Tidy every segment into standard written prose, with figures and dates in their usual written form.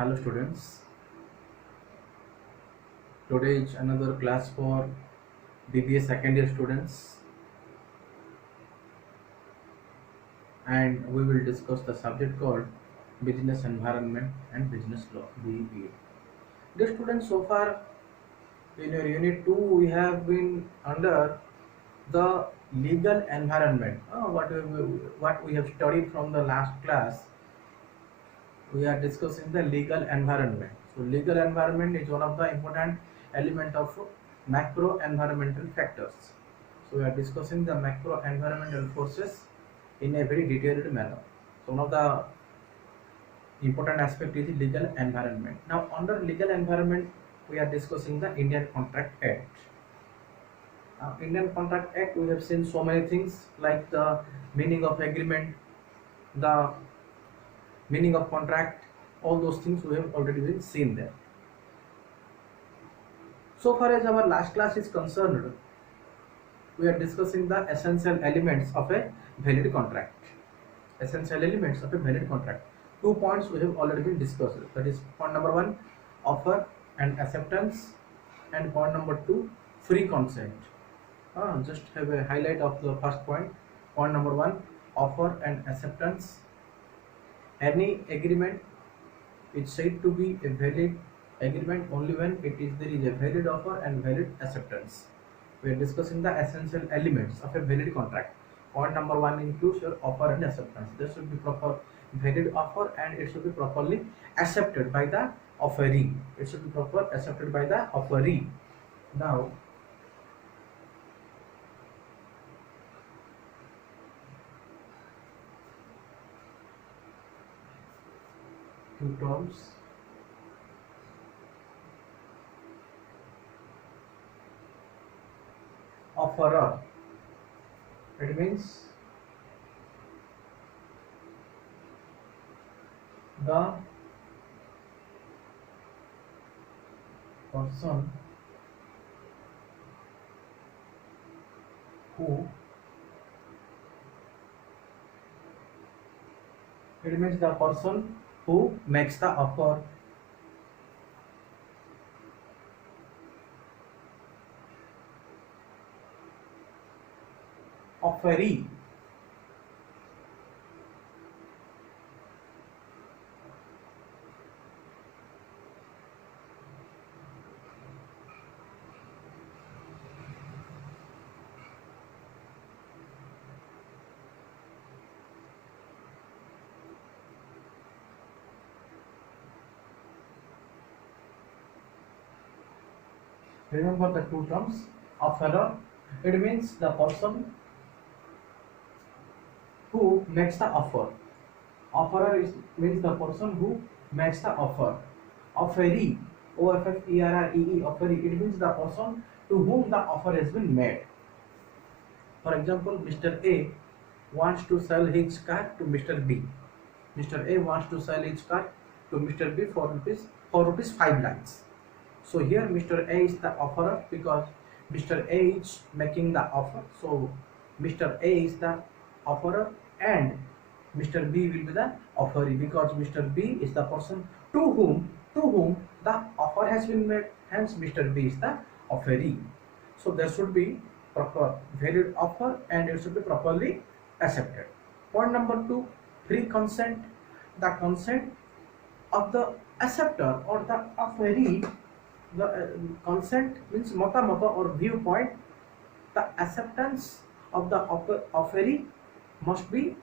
Hello students, today is another class for BBA second year students and we will discuss the subject called Business Environment and Business Law BBA. Dear students, so far in your unit 2 we have been under the legal environment. What we have studied from the last class, we are discussing the legal environment. So legal environment is one of the important element of macro environmental factors. So we are discussing the macro environmental forces in a very detailed manner. So one of the important aspect is legal environment. Now under legal environment we are discussing the Indian Contract Act. Indian Contract Act, we have seen so many things like the meaning of agreement, the meaning of contract, all those things we have already been seen there. So far as our last class is concerned, we are discussing the essential elements of a valid contract. Essential elements of a valid contract. 2 points we have already been discussed. That is point number 1, offer and acceptance, and point number 2, free consent. Just have a highlight of the first point. Point number 1, offer and acceptance. Any agreement is said to be a valid agreement only when there is a valid offer and valid acceptance. We are discussing the essential elements of a valid contract. Point number 1 includes your offer and acceptance. There should be proper valid offer and it should be properly accepted by the offeree. It should be proper accepted by the offeree. Now, two terms. Offerer, it means the person who, it means the person who makes the offer. Offeree, remember the two terms. Offerer, it means the person who makes the offer. Offerer means the person who makes the offer. Offeree, OFFERREE, offeree, it means the person to whom the offer has been made. For example, Mr. A wants to sell his car to Mr. B. Mr. A wants to sell his car to Mr. B for rupees 5 lakhs. So here Mr. A is the offerer because Mr. A is making the offer. So Mr. A is the offerer and Mr. B will be the offeree because Mr. B is the person to whom the offer has been made. Hence Mr. B is the offeree. So there should be proper valid offer and it should be properly accepted. Point number 2, free consent. The consent of the acceptor or the offeree. The consent means mata or viewpoint. The acceptance of the offeree must be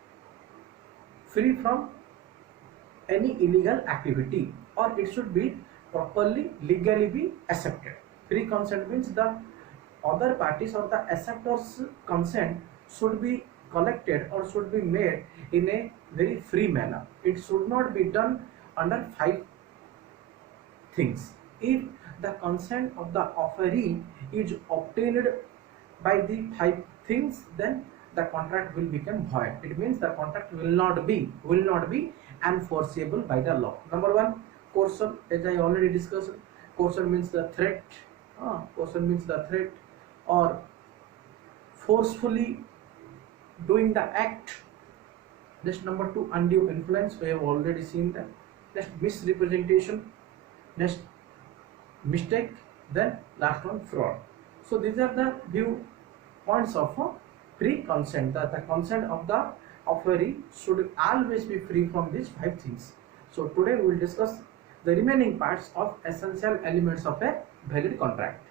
free from any illegal activity or it should be properly legally be accepted. Free consent means the other parties or the acceptor's consent should be collected or should be made in a very free manner. It should not be done under 5 things. If the consent of the offeree is obtained by the 5 things, then the contract will become void. It means the contract will not be enforceable by the law. Number 1, coercion, as I already discussed. Coercion means the threat. Coercion means the threat or forcefully doing the act. Just number 2, undue influence. We have already seen that. next misrepresentation, next mistake, then last one fraud. So these are the view points of free consent. The consent of the offeree should always be free from these 5 things. So today we will discuss the remaining parts of essential elements of a valid contract.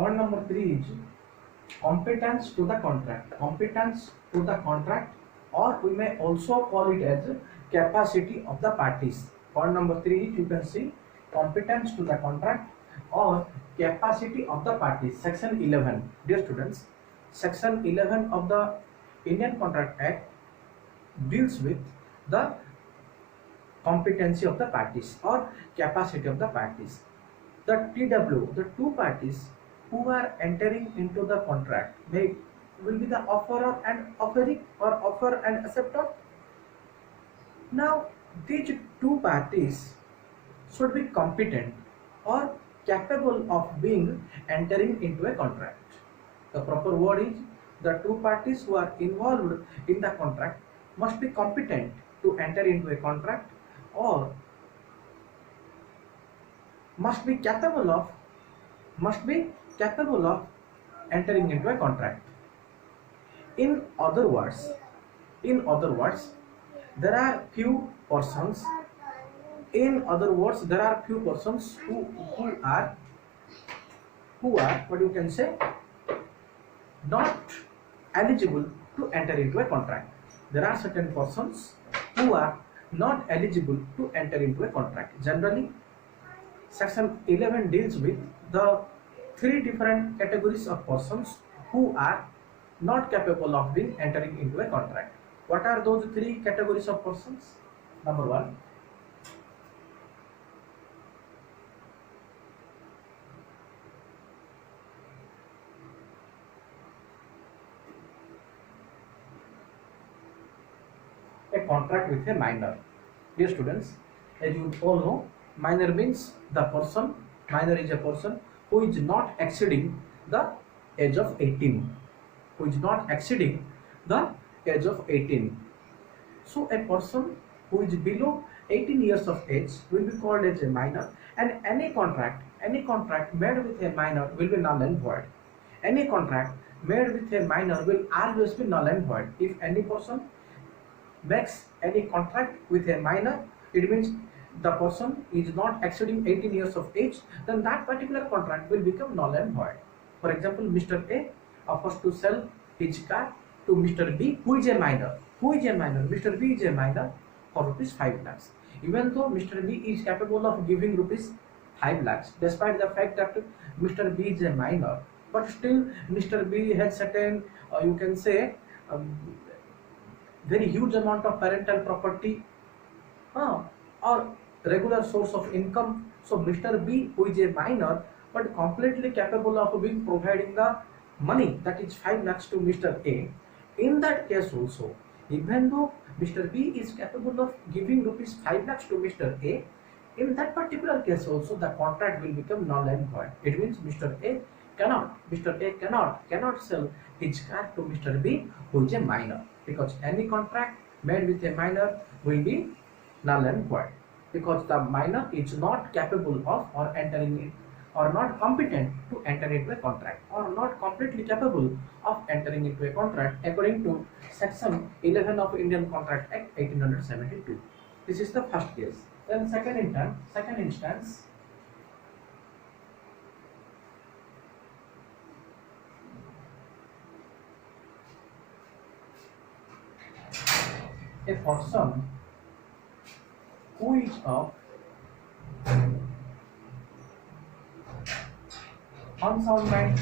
Point number 3 is competence to the contract. Competence to the contract, or we may also call it as capacity of the parties. Point number 3 is, you can see, competence to the contract or capacity of the parties. Section 11, dear students, Section 11 of the Indian Contract Act deals with the competency of the parties or capacity of the parties. The TW, the two parties who are entering into the contract, will be the offerer and offeree, or offer and acceptor. Now these two parties should be competent or capable of being entering into a contract. The proper word is, the two parties who are involved in the contract must be competent to enter into a contract, or must be capable of entering into a contract. In other words, there are few persons. In other words, there are few persons who are what you can say, not eligible to enter into a contract. There are certain persons who are not eligible to enter into a contract. Generally, Section 11 deals with the 3 different categories of persons who are not capable of being entering into a contract. What are those 3 categories of persons? Number 1, a contract with a minor. Dear students, as you all know, minor means minor is a person who is not exceeding the age of 18. Who is not exceeding the age of 18. So a person who is below 18 years of age will be called as a minor, and any contract made with a minor will be null and void. Any contract made with a minor will always be null and void. If any person makes any contract with a minor, it means the person is not exceeding 18 years of age, then that particular contract will become null and void. For example, Mr. A offers to sell his car to Mr. B, who is a minor. Mr. B is a minor for rupees 5 lakhs. Even though Mr. B is capable of giving rupees 5 lakhs, despite the fact that Mr. B is a minor, but still Mr. B has certain, you can say, very huge amount of parental property, or regular source of income. So Mr. B, who is a minor but completely capable of being providing the money, that is 5 lakhs to Mr. A, in that case also, even though Mr. B is capable of giving rupees 5 lakhs to Mr. A, in that particular case also the contract will become null and void. It means Mr. A cannot sell his car to Mr. B, who is a minor, because any contract made with a minor will be null and void, because the minor is not capable of or entering it, or not competent to enter into a contract, or not completely capable of entering into a contract according to section 11 of Indian Contract Act 1872. This is the first case. Then second instance, a person who is of unsound mind,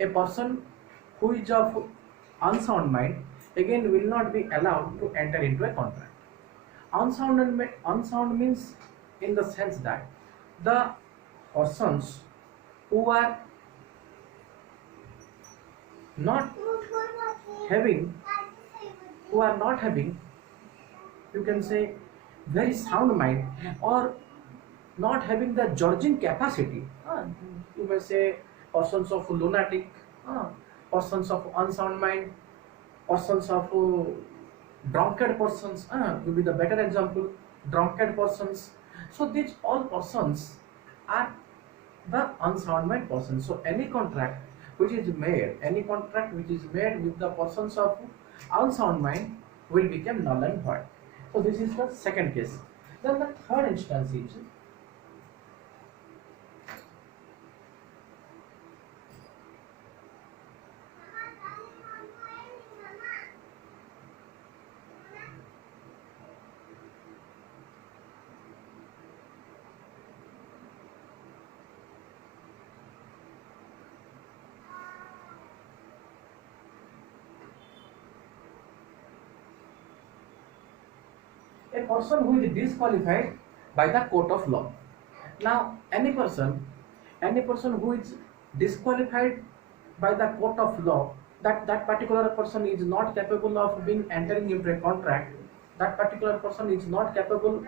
a person who is of unsound mind again will not be allowed to enter into a contract. Unsound means in the sense that the persons who are not having, you can say, very sound mind, or not having the judging capacity. You may say persons of lunatic, persons of unsound mind, persons of drunkard persons, will be the better example, drunkard persons. So these all persons are the unsound mind persons. So any contract which is made with the persons of unsound mind will become null and void. So this is the second case. Then the third instance is a person who is disqualified by the court of law. Now, any person who is disqualified by the court of law, that particular person is not capable of being entering into a contract. That particular person is not capable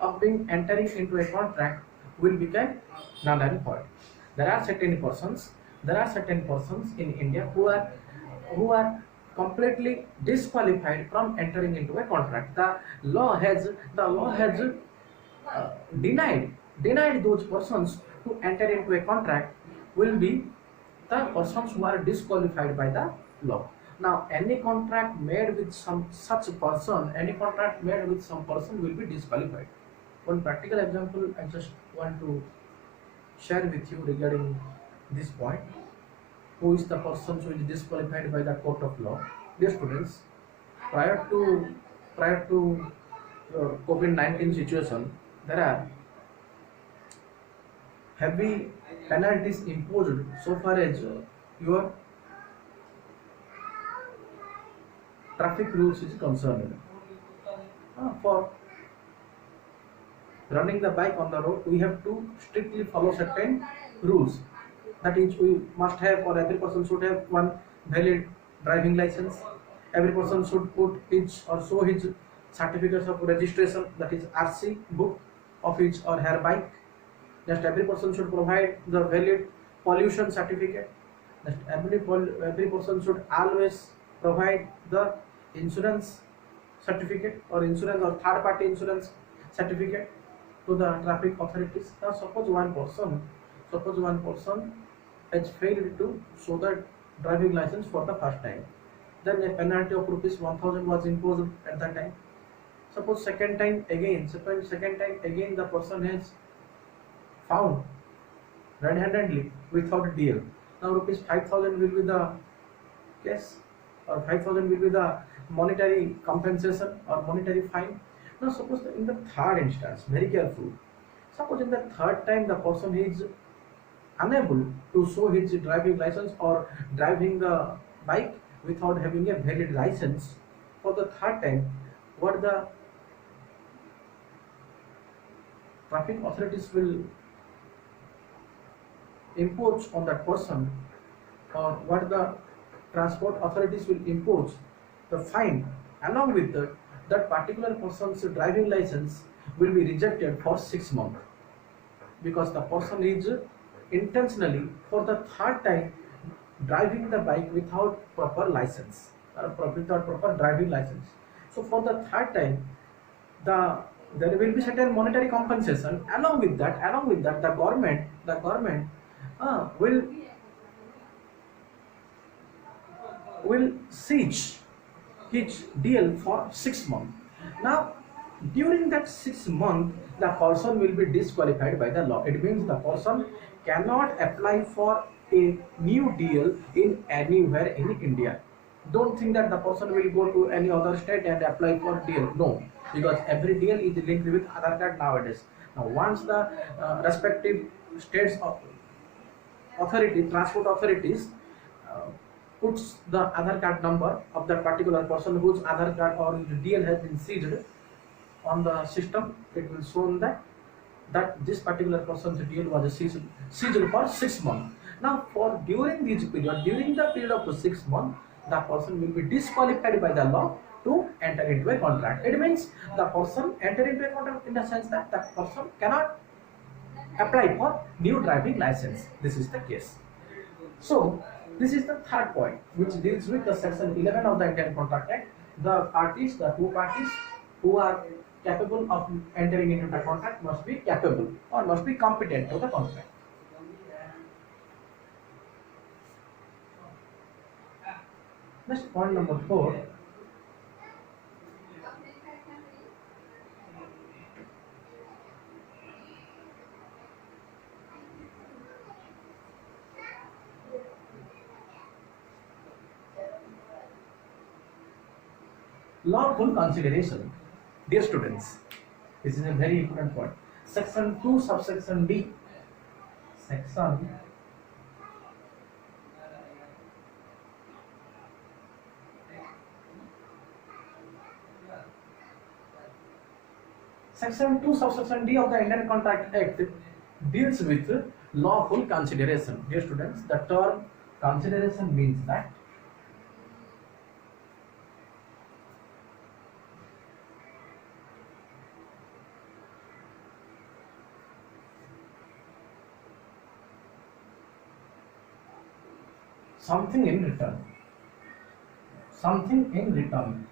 of being entering into a contract will become null and void. There are certain persons in India who are completely disqualified from entering into a contract. The law has denied those persons to enter into a contract will be the persons who are disqualified by the law. Now, any contract made with some person will be disqualified. One practical example I just want to share with you regarding this point. Who is the person who is disqualified by the court of law? Dear students, prior to COVID-19 situation, there are heavy penalties imposed so far as your traffic rules is concerned. For running the bike on the road, we have to strictly follow certain rules. That is, we must have, or every person should have, one valid driving license. Every person should put his or show his certificates of registration, that is RC book of his or her bike. Just every person should provide the valid pollution certificate. Just every person should always provide the insurance certificate or third party insurance certificate to the traffic authorities. Now suppose one person has failed to show the driving license for the first time, then a penalty of rupees 1000 was imposed at that time. Suppose second time again the person has found red-handedly without DL. Now rupees 5000 will be the case, or 5000 will be the monetary compensation or monetary fine. Now suppose in the third instance, very careful, suppose in the third time the person is unable to show his driving license or driving the bike without having a valid license for the third time, what the traffic authorities will impose on that person, or what the transport authorities will impose the fine, along with that particular person's driving license will be rejected for 6 months, because the person is intentionally for the third time driving the bike without proper license, or without proper driving license. So for the third time, the there will be certain monetary compensation. Along with that, the government will siege his DL for 6 months. Now, during that 6 months, the person will be disqualified by the law. It means the person cannot apply for a new DL in anywhere in India. Don't think that the person will go to any other state and apply for DL. No, because every DL is linked with Aadhaar card nowadays. Now, once the respective states of transport authorities uh, puts the Aadhaar card number of that particular person whose Aadhaar card or his DL has been seized on the system, it will show that this particular person's DL was seized for 6 months. Now, during the period of 6 months, the person will be disqualified by the law to enter into a contract. It means the person enter into a contract in the sense that that person cannot apply for new driving license. This is the case. So this is the third point, which deals with the section 11 of the Indian Contract Act. The two parties who are capable of entering into the contract must be capable or must be competent to the contract. Next, point number 4. Lawful consideration. Dear students, this is a very important point. Section 2 subsection D. Section 2 subsection D of the Indian Contract Act deals with lawful consideration. Dear students, the term consideration means that something in return.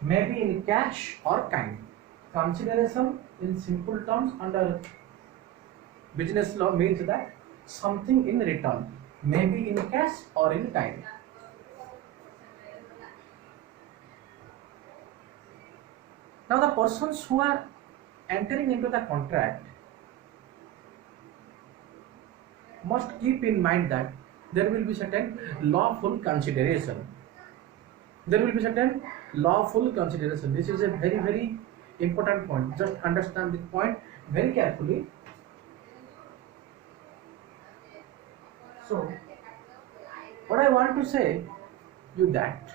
Maybe in cash or kind. Consideration in simple terms under business law means that something in return, maybe in cash or in kind. Now the persons who are entering into the contract must keep in mind that there will be certain lawful consideration. This is a very, very important point. Just understand this point very carefully. So, what I want to say you that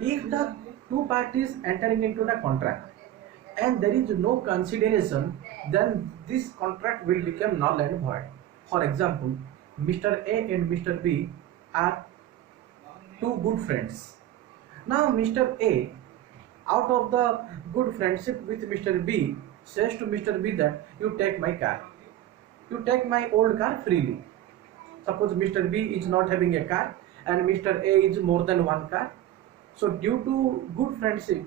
if the two parties entering into the contract and there is no consideration, then this contract will become null and void. For example, Mr. A and Mr. B are two good friends. Now Mr. A, out of the good friendship with Mr. B, says to Mr. B that you take my car. You take my old car freely. Suppose Mr. B is not having a car and Mr. A is more than one car. So due to good friendship,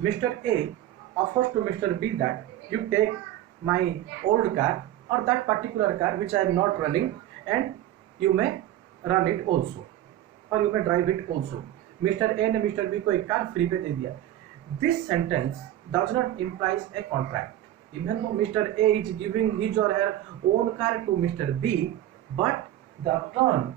Mr. A offers to Mr. B that you take my old car or that particular car which I am not running, and you may run it also or you may drive it also. Mr. A ने Mr. B को एक car free पे दे दिया. This sentence does not imply a contract. Even though Mr. A is giving his or her own car to Mr. B, but the term,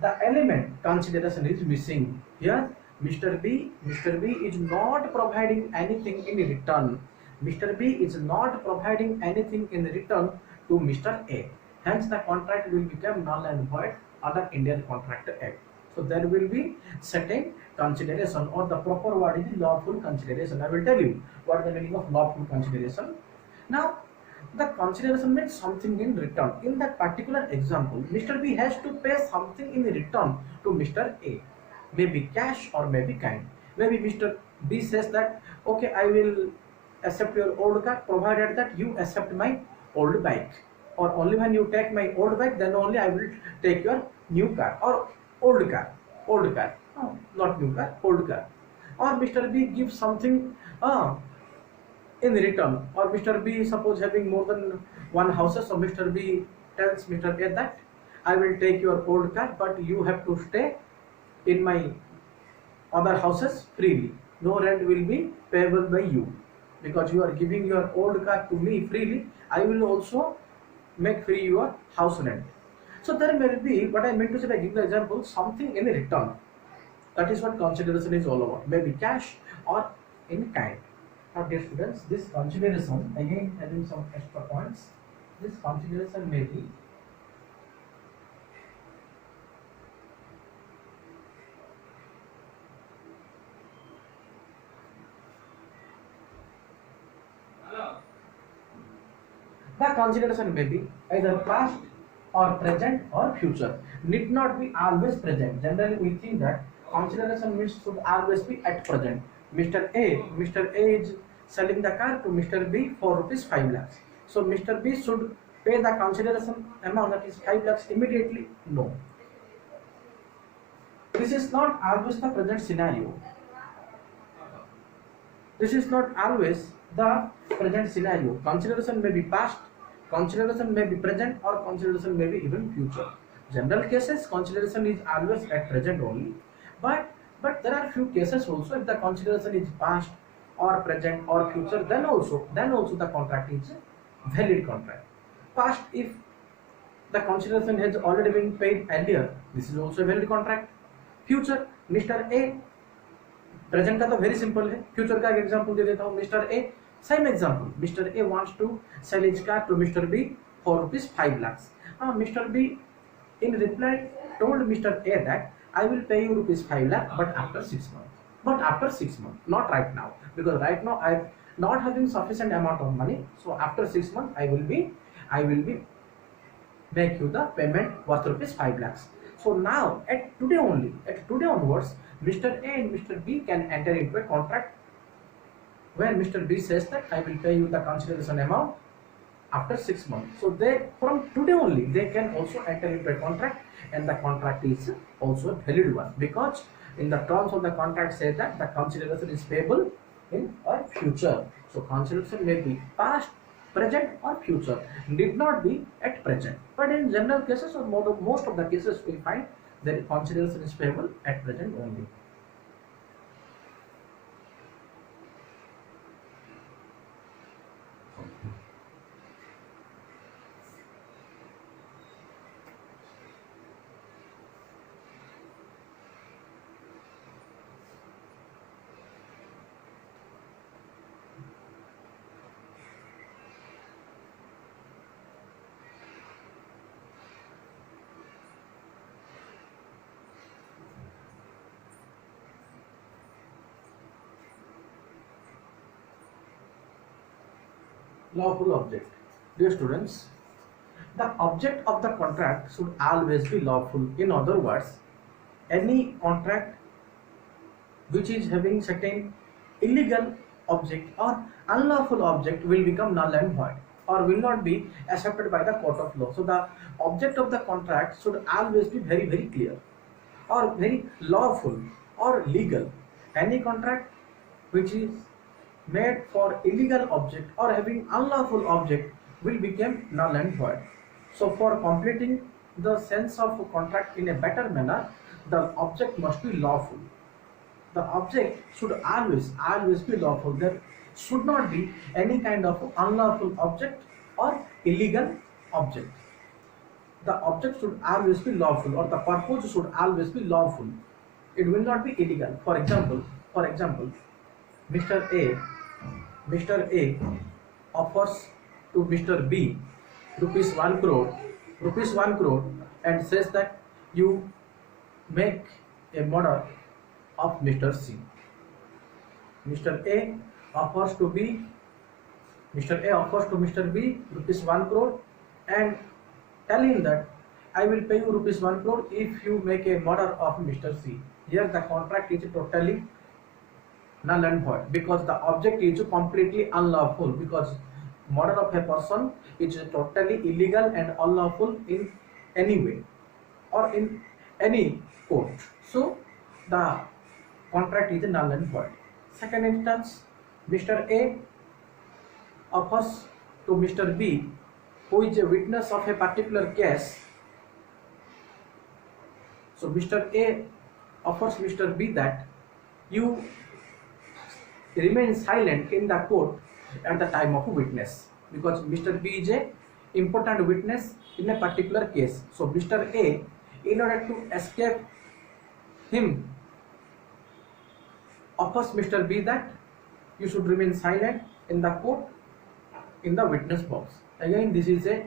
the element consideration is missing. Here Mr. B is not providing anything in return. Mr. B is not providing anything in return to Mr. A. Hence, the contract will become null and void under Indian Contract Act. So there will be certain consideration, or the proper word is lawful consideration. I will tell you what is the meaning of lawful consideration. Now, the consideration means something in return. In that particular example, Mr. B has to pay something in return to Mr. A, maybe cash or maybe kind. Maybe Mr. B says that, okay, I will accept your old car provided that you accept my old bike, or only when you take my old bike, then only I will take your new car, or old car, not new car, old car. Or Mr. B gives something in return, or Mr. B suppose having more than one houses, so Mr. B tells Mr. A that I will take your old car, but you have to stay in my other houses freely. No rent will be payable by you, because you are giving your old car to me freely. I will also make free your house rent. So there may be, what I meant to say by giving the example, something in return. That is what consideration is all about, maybe cash or in kind. Now dear students, this consideration, again having some extra points, this consideration may be either past or present or future. Need not be always present. Generally we think that consideration means should always be at present. Mr. A is selling the car to Mr. B for rupees 5 lakhs. So Mr. B should pay the consideration amount, that is 5 lakhs, immediately? No. This is not always the present scenario. This is not always the present scenario. Consideration may be past, consideration may be present, or consideration may be even future. General cases, consideration is always at present only, but there are few cases also. If the consideration is past or present or future, then also the contract is valid contract. Past, if the consideration has already been paid earlier, this is also a valid contract. Future, Mr. A, present का तो very simple है, future का एक example दे देता हूँ. Mr A, same example, Mr A wants to sell his car to Mr B for rupees 5 lakhs. Mr B in reply told Mr. A that I will pay you rupees 5 lakh, but after 6 months. But after 6 months, not right now, because right now I not having sufficient amount of money. So after 6 months I will be make you the payment worth rupees 5 lakhs. So now at today onwards, Mr. A and Mr. B can enter into a contract where Mr. B says that I will pay you the consideration amount after 6 months. So they, from today only, they can also enter into a contract, and the contract is also a valid one, because in the terms of the contract say that the consideration is payable in a future. So consideration may be past, present or future, need not be at present. But in general cases, or most of the cases, we find that consideration is payable at present only. Lawful object. Dear students, the object of the contract should always be lawful. In other words, any contract which is having certain illegal object or unlawful object will become null and void, or will not be accepted by the court of law. So the object of the contract should always be very, very clear, or very lawful or legal. Any contract which is made for illegal object or having unlawful object will become null and void. So for completing the sense of contract in a better manner, the object must be lawful. The object should always be lawful. There should not be any kind of unlawful object or illegal object. The object should always be lawful, or the purpose should always be lawful. It will not be illegal. For example, Mr. A Mr. A offers to Mr. B rupees 1 crore, rupees 1 crore, and says that you make a murder of Mr. C. Mr. A offers to B Mr. A offers to Mr. B rupees 1 crore and tell him that I will pay you rupees 1 crore if you make a murder of Mr. C. Here the contract is totally null and void because the object is completely unlawful, because murder of a person is totally illegal and unlawful in any way or in any court. So the contract is null and void. Second instance, Mr. A offers to Mr. B, who is a witness of a particular case. So Mr. A offers Mr. B that you remain silent in the court at the time of a witness, because Mr. B is a important witness in a particular case. So Mr. A, in order to escape him, offers Mr. B that you should remain silent in the court in the witness box. Again, this is a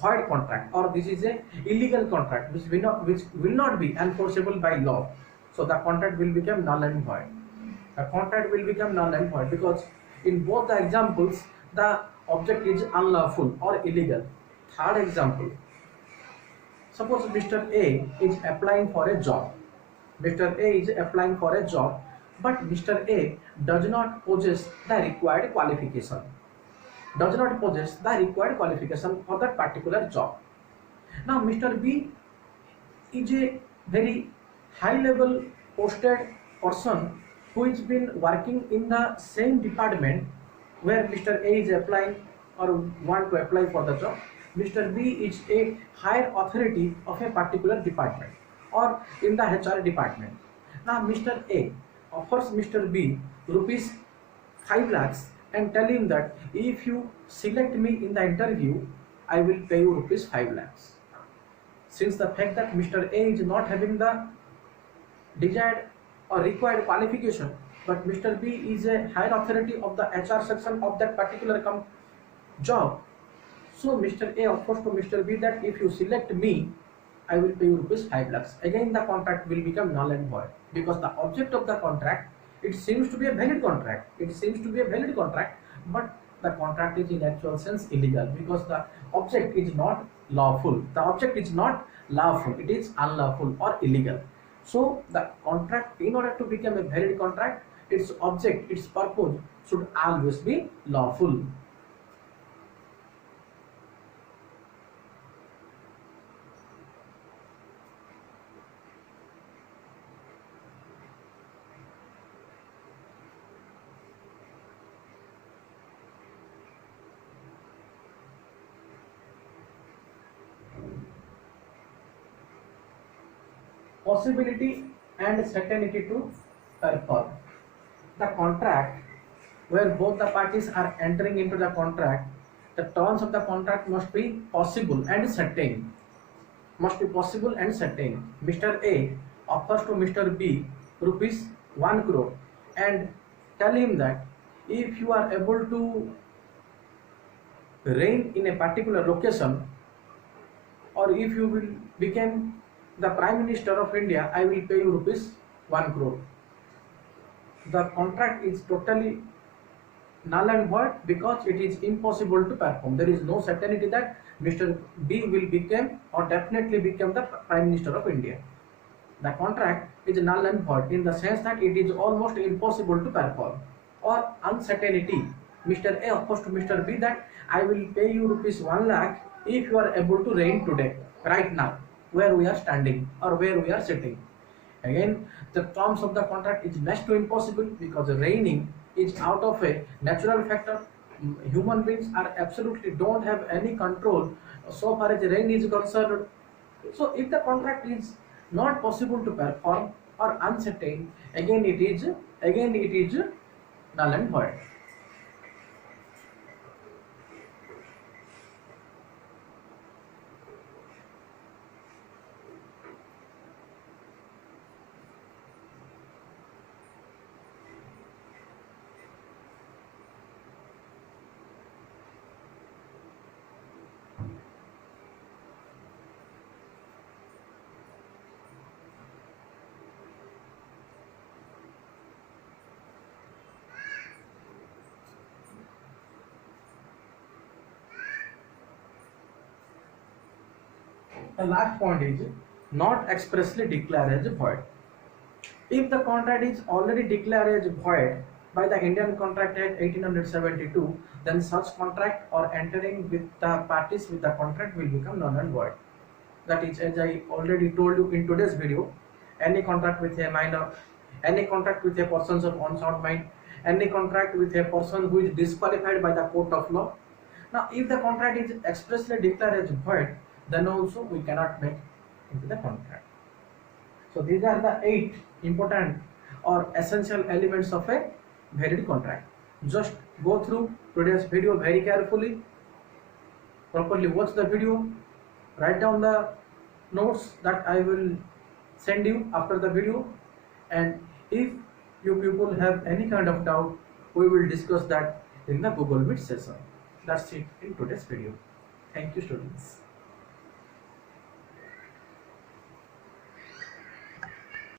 void contract, or this is a illegal contract which will not be enforceable by law. So the contract will become null and void. The contract will become null and void because in both the examples the object is unlawful or illegal. Third example, suppose Mr. A is applying for a job. Mr. A is applying for a job, but Mr. A does not possess the required qualification. Does not possess the required qualification for that particular job. Now Mr. B is a very high level posted person who has been working in the same department where Mr. A is applying or want to apply for the job. Mr. B is a higher authority of a particular department or in the HR department. Now Mr. A offers Mr. B rupees 5 lakhs and tell him that if you select me in the interview, I will pay you rupees 5 lakhs. Since the fact that Mr. A is not having the desired or required qualification, but Mr. B is a higher authority of the HR section of that particular job, so Mr. A offers to Mr. B that if you select me, I will pay you rupees 5 lakhs. Again, the contract will become null and void because the object of the contract, it seems to be a valid contract. It seems to be a valid contract, but the contract is in actual sense illegal because the object is not lawful. The object is not lawful. It is unlawful or illegal. So the contract, in order to become a valid contract, its object, its purpose should always be lawful. Possibility and certainty to perform. The contract, where both the parties are entering into the contract, the terms of the contract must be possible and certain. Must be possible and certain. Mr. A offers to Mr. B rupees 1 crore and tell him that if you are able to reign in a particular location, or if you will become the Prime Minister of India, I will pay you rupees 1 crore. The contract is totally null and void because it is impossible to perform. There is no certainty that Mr. B will become or definitely become the Prime Minister of India. The contract is null and void in the sense that it is almost impossible to perform. Or uncertainty. Mr. A offers to Mr. B that I will pay you rupees 1 lakh if you are able to reign today, right now, where we are standing or where we are sitting. Again, the terms of the contract is next to impossible because reigning is out of a natural factor. Human beings are absolutely don't have any control so far as reign is concerned. So if the contract is not possible to perform or uncertain, again it is null and void. the last point is not expressly declared as void. If the contract is already declared as void by the Indian Contract Act 1872, then such contract or entering with the parties with the contract will become null and void. That is, as I already told you in today's video, any contract with a minor, any contract with a person of unsound mind, any contract with a person who is disqualified by the court of law. Now, if the contract is expressly declared as void, then also we cannot make into the contract. So these are the 8 important or essential elements of a valid contract. Just go through today's video very carefully, properly watch the video, write down the notes that I will send you after the video, and if you people have any kind of doubt, we will discuss that in the Google Meet session. That's it in today's video. Thank you, students.